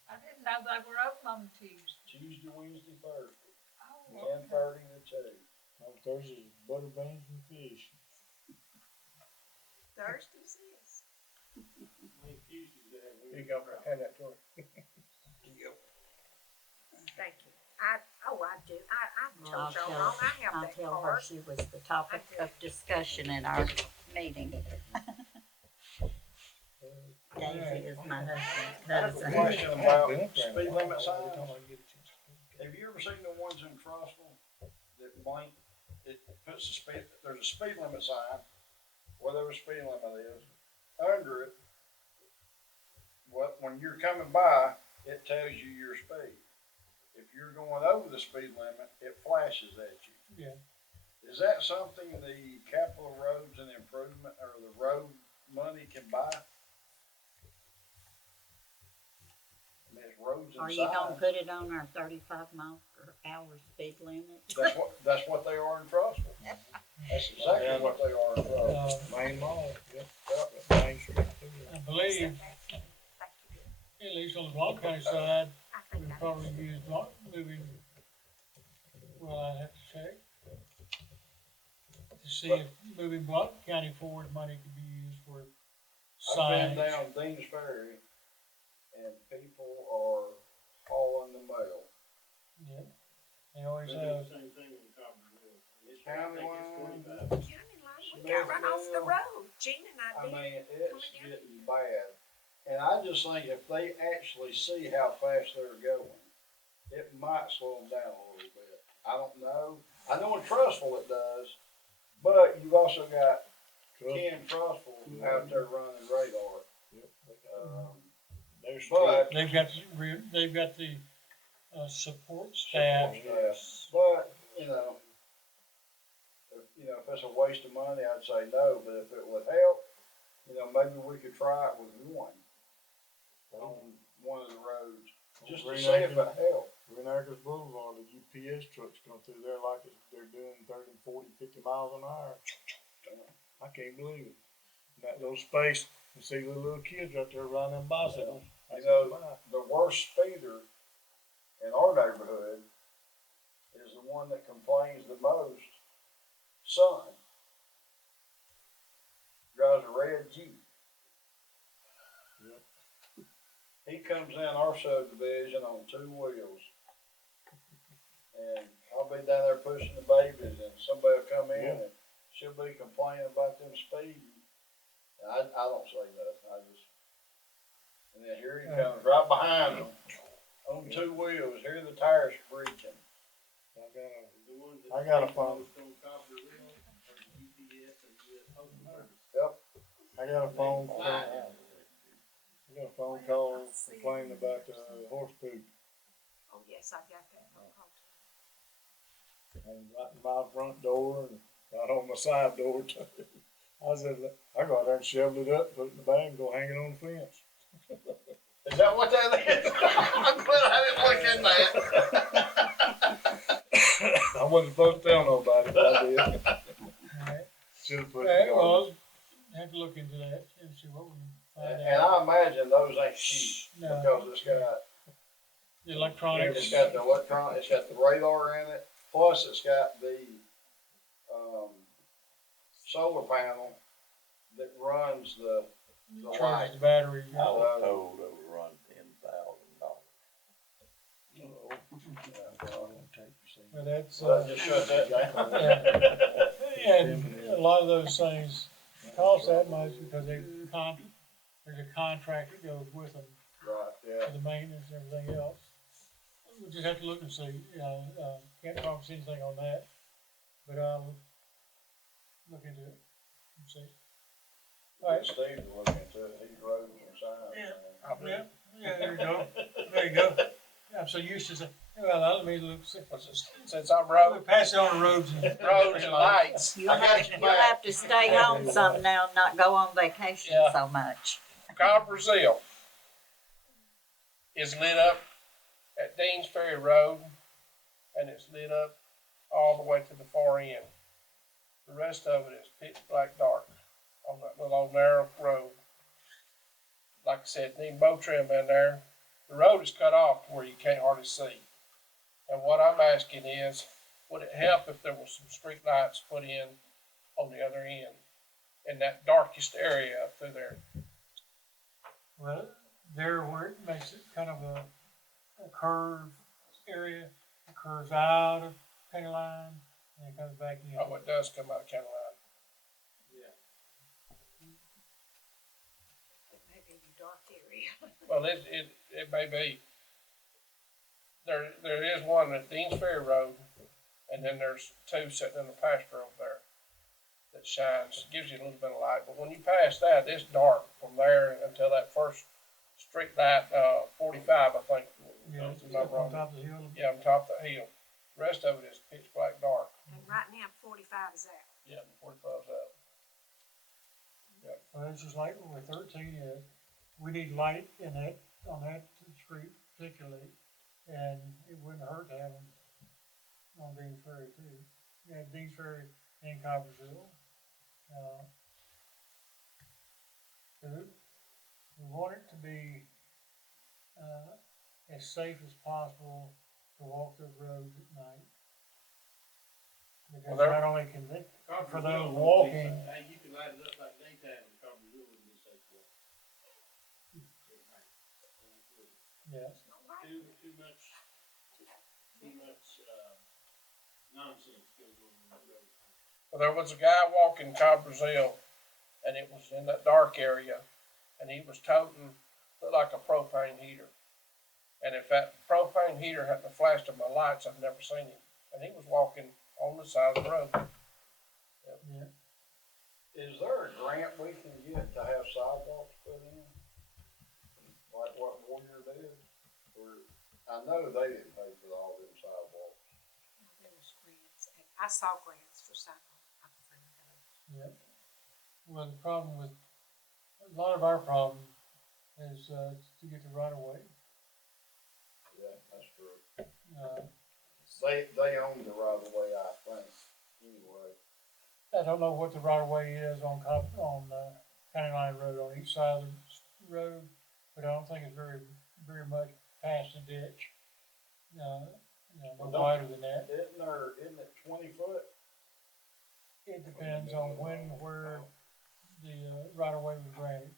I didn't know they were open on Tuesday. Tuesday, Wednesday, Thursday, Oh, 10:30 to 2. On Thursday, butter beans and fish. Thursdays is. Here you go, hand that to her. Thank you. I do. I Well, I'll told y'all tell- wrong. I have I'll that tell her card. she was the topic of discussion in our meeting. Daisy is my husband's I have a cousin. question about speed limit signs. Have you ever seen the ones in Trussville that blank, it puts the speed, there's a speed limit sign, whatever the speed limit is, under it, when you're coming by, it tells you your speed. If you're going over the speed limit, it flashes at you. Yeah. Is that something the capital roads and improvement, or the road money can buy? I mean, it's roads and Are you gonna signs. put it on our 35 mph speed limit? That's what they are in Trussville. That's exactly what they are in Trussville. Main mall, yep. Yep. Main Street. I believe, Thank you. at least on the Blount County side, I we think I probably use Blount moving, well, I'd have to check. To see if moving Blount County forward money could be used for I've been signs. down Dean's Ferry and people are hauling the mail. Yeah, they always have. County line, county line. We got run off the road. Gene and I I did. mean, it's getting bad. And I just think if they actually see how fast they're going, it might slow them down a little bit. I don't know. I know in Trussville it does, but you've also got Ken Trussville out there running radar. There's But, They've got the, support staff. but, if it's a waste of money, I'd say no, but if it would help, maybe we could try it with one on one of the roads, just to see if it helped. Green Acres Boulevard, the UPS trucks come through there like they're doing 30, 40, 50 miles an hour. I can't believe it. In that little space, you see the little kids right there riding them bicycles. The worst speeder in our neighborhood is the one that complains the most, son. Drives a red Jeep. comes in our subdivision on two wheels. And I'll be down there pushing the babies and somebody will come in and she'll be complaining about them speeding. And I don't say nothing, I just, and then here he comes right behind them on two wheels, here the tires screeching. I got a phone. Yep. I got a phone call. I got a phone call complaining about the horse poop. Oh, yes, I got that phone call too. And right in my front door and right on my side door too. I said, I go out there and shovel it up, put it in the bag and go hang it on the fence. Is that what that is? I'm glad I didn't look in that. I wasn't supposed to tell nobody, but I did. Alright, Should've put it okay, in the well, garden. have to look into that and see what we can find And out. I imagine those ain't cheap, No. because it's got, The electronics. it's got the electron, it's got the radar in it, plus it's got the, solar panel that runs the light. Charges the battery. I was told it would run $10,000. Well, that's, Well, just shut that down. yeah, and a lot of those things cost that much because there's a contract that goes with them Right, yeah. for the maintenance and everything else. We'll just have to look and see, can't promise anything on that, but I'll look into it and see. Alright. Steve will look into it, he's road and signs. Yeah, yeah, there you go, there you go. I'm so used to, well, let me look, see. Since I'm We'll road, pass it on the roads and. roads and lights, You'll I got have, you you'll back. have to stay home some now, and not go on vacation Yeah. so much. Coppersville is lit up at Deans Ferry Road, and it's lit up all the way to the far end. The rest of it is pitch black dark on that little old narrow road. Like I said, need bow trim in there. The road is cut off to where you can't hardly see. And what I'm asking is, would it help if there was some street lights put in on the other end, in that darkest area up through there? Well, there where it makes it kind of a curve area, it curves out of county line and it comes back in. Oh, it does come out of county line. Maybe in the dark area. Well, it may be. There is one at Deans Ferry Road, and then there's two sitting in the pasture over there that shines, gives you a little bit of light. But when you pass that, it's dark from there until that first street light, 45, I think. Yeah, If it's I'm not up on wrong. top of the hill. Yeah, on top of the hill. The rest of it is pitch black dark. And right now, 45 is out. Yeah, 45's out. Well, it's just like where 13 is, we need light in that, on that street particularly, and it wouldn't hurt to have them on Deans Ferry too. Yeah, Deans Ferry and Coppersville. We want it to be, as safe as possible to walk those roads at night. Because Well, there- not only can they, for those walking, Hey, you can light it up like daytime in Coppersville wouldn't be safe for yeah, too much, nonsense goes on in the road. Well, there was a guy walking Coppersville, and it was in that dark area, and he was toting, looked like a propane heater. And if that propane heater hadn't have flashed on my lights, I'd never seen him. And he was walking on the side of the road. yeah. Is there a grant we can get to have sidewalks put in? Like what Warrior did? Or, I know they didn't pay for all them sidewalks. There was grants, and I saw grants for sidewalk. Yeah. Well, the problem with, a lot of our problem is, to get the right of way. Yeah, that's true. Uh, They own the right of way, I think, anyway. I don't know what the right of way is on County Line Road on each side of the road, but I don't think it's very much past the ditch. No wider than that. Isn't it 20 foot? It depends on when, and where the, right of way was granted.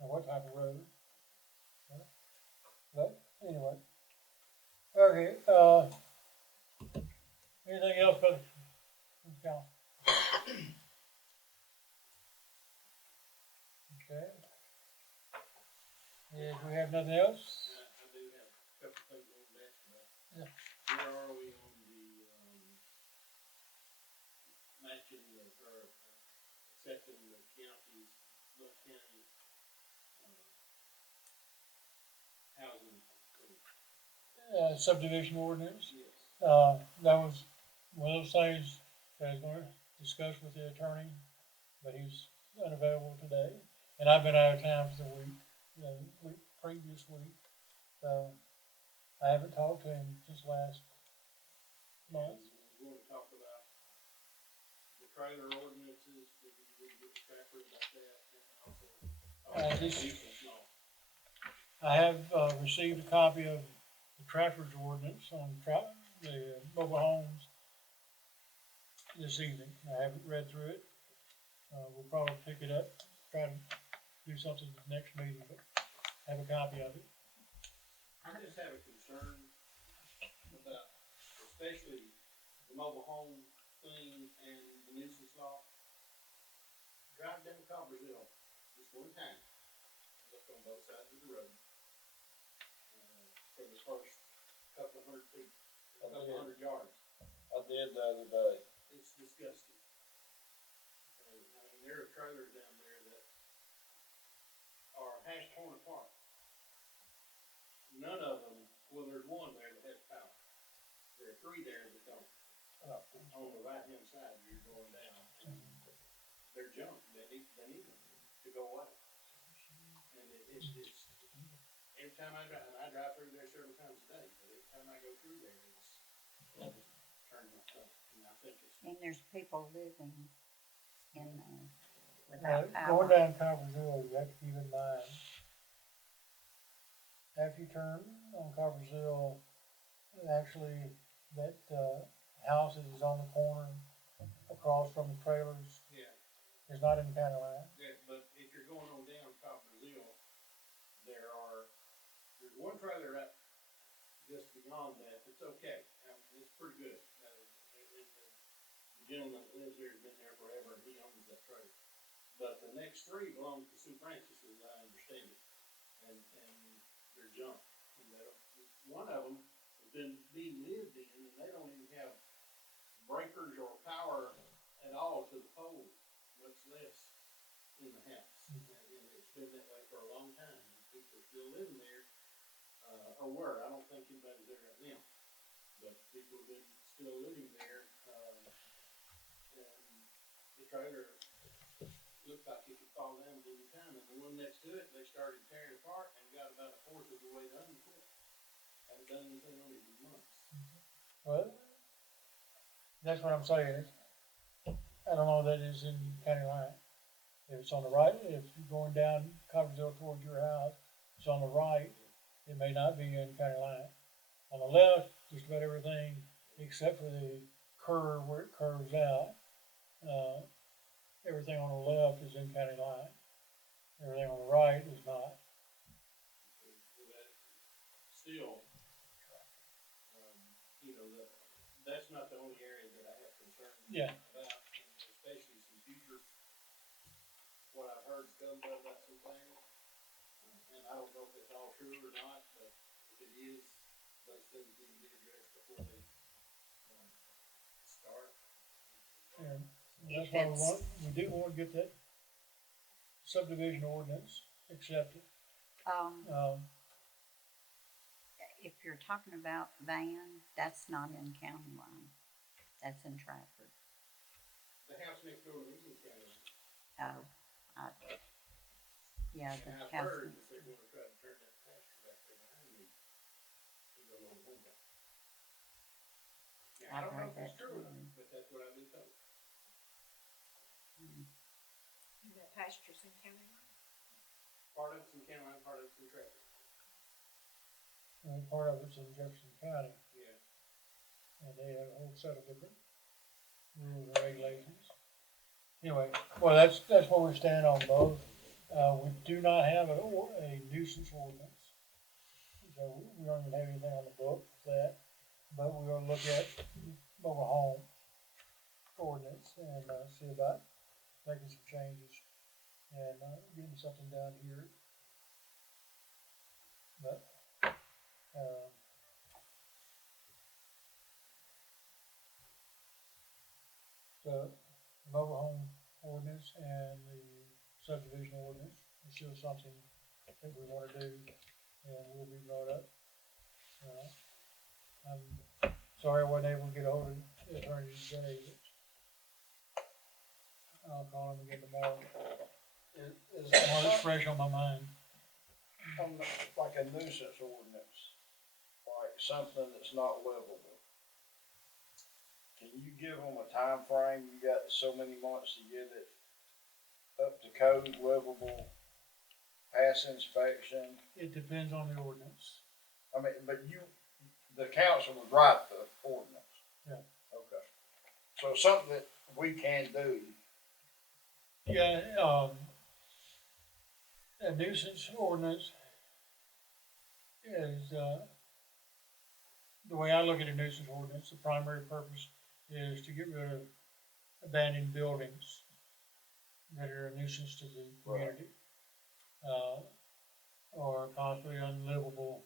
or what type of road. But anyway. Okay, anything else, brother? John? Okay. Yeah, do we have nothing else? I do have a couple things I wanted to ask about. Yeah. Where are we on the, matching the, or accepting the county's, Buck County, housing? Subdivision ordinance. Yes. That was one of those things that I was gonna discuss with the attorney, but he's unavailable today. And I've been out of town for the previous week, so I haven't talked to him since last month. We want to talk about the trailer ordinances, did we get with Trafford about that, and also. This- I have, received a copy of the Trafford's ordinance on the mobile homes this evening. I haven't read through it. We'll probably pick it up, try to do something at the next meeting, but have a copy of it. I just have a concern about, especially the mobile home thing and the nuisance law. Drive down Coppersville just one time, look on both sides of the road. For the first couple of hundred feet, couple of hundred yards. I did the other day. It's disgusting. And, I mean, there are trailers down there that are hash torn apart. None of them, well, there's one there that has power. There are three there that don't. On the right-hand side, you're going down, and they're junk, they need to go away. And it's, every time I drive, and I drive through there several times a day, but every time I go through there, it's turning my thumb, and I think it's. And there's people living in there Going without power. down Coppersville, you have to keep in mind, after you turn on Coppersville, actually, that, house that is on the corner across from the trailers Yeah. is not in the county line. Yeah, but if you're going on down Coppersville, there's one trailer right just beyond that, it's okay, it's pretty good. The gentleman that lives there has been there forever, and he owns that trailer. But the next three belong to Sue Francis, as I understand it, and they're junk. And one of them has been being lived in, and they don't even have breakers or power at all to the pole, much less in the house. And it's been that way for a long time, and people are still living there, or were, I don't think anybody's there right now, but people have been still living there, and the trailer looked like it could fall down at any time, and the one next to it, they started tearing apart and got about a fourth of the way done and quit. Haven't done anything on it in months. Well, that's what I'm saying. I don't know that it's in county line. If it's on the right, if you're going down Coppersville towards your house, it's on the right, it may not be in county line. On the left, just about everything, except for the curve where it curves out, everything on the left is in county line. Everything on the right is not. So that, still, that's not the only area that I have concerns Yeah. about, and especially some future, what I've heard scummed up about some things. And I don't know if it's all true or not, but if it is, those things need to be addressed before they, start. And that's why we do want to get that subdivision ordinance accepted. If you're talking about Van, that's not in county line, that's in Trafford. The house next door to me is county. Yeah, And the I've house. heard that they're gonna try to turn that pasture back there behind me to go on home. Now, I I've don't know heard if it's that true or not, too. but that's what I've been told. And that pasture's in county line. Part of it's in county line, part of it's in Trafford. And part of it's in Jefferson County, Yeah. and they have a whole set of different rules and regulations. Anyway, well, that's where we stand on both. We do not have a nuisance ordinance. So we don't even have anything on the book for that, but we're gonna look at mobile home ordinance and, see about making some changes and, getting something done here. But, the mobile home ordinance and the subdivision ordinance is still something that we wanna do and will be brought up. I'm sorry I wasn't able to get ahold of Attorney today, but I'll call him again tomorrow. Is While it's that fresh on my mind. like a nuisance ordinance, like something that's not livable? Can you give them a time frame? You got so many months to get it up to code, livable, pass inspection. It depends on the ordinance. I mean, but the council would write the ordinance. Yeah. Okay. So something that we can do. Yeah, a nuisance ordinance is, the way I look at a nuisance ordinance, the primary purpose is to get rid of abandoned buildings that are a nuisance to the community. Or possibly unlivable,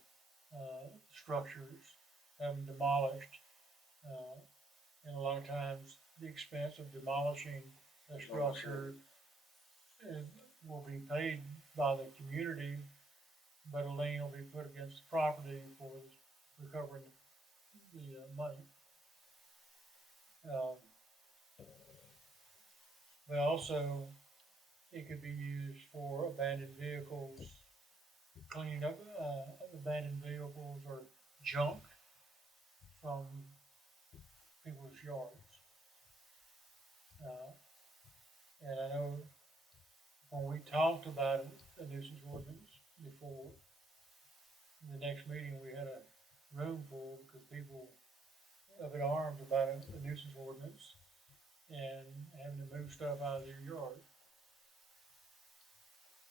structures, have them demolished. And a lot of times, the expense of demolishing a structure will be paid by the community, but a lien will be put against the property for recovering the, money. But also, it could be used for abandoned vehicles, cleaning up, abandoned vehicles or junk from people's yards. And I know when we talked about it, a nuisance ordinance before, the next meeting, we had a room full because people up in arms about a nuisance ordinance and having to move stuff out of their yard.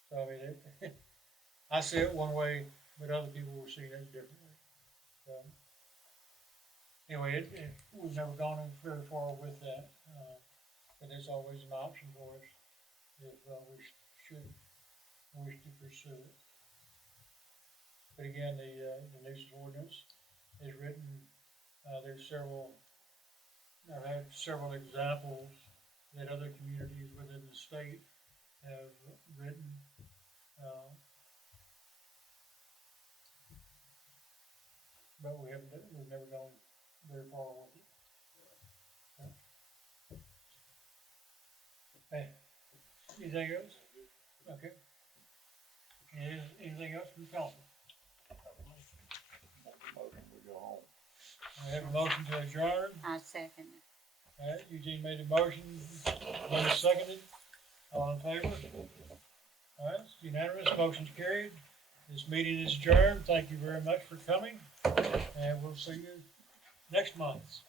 So I mean, I see it one way, but other people were seeing it differently. So, anyway, we've never gone very far with that, but it's always an option for us if we should wish to pursue it. But again, the nuisance ordinance is written, I've had several examples that other communities within the state have written. But we've never gone very far with it. Hey, anything else? Okay. Anything else from council? Motion, we go home. I have a motion to adjourn. I second it. All right, Eugene made a motion, Linda seconded. All in favor? All right, it's unanimous, motion's carried. This meeting is adjourned. Thank you very much for coming, and we'll see you next month.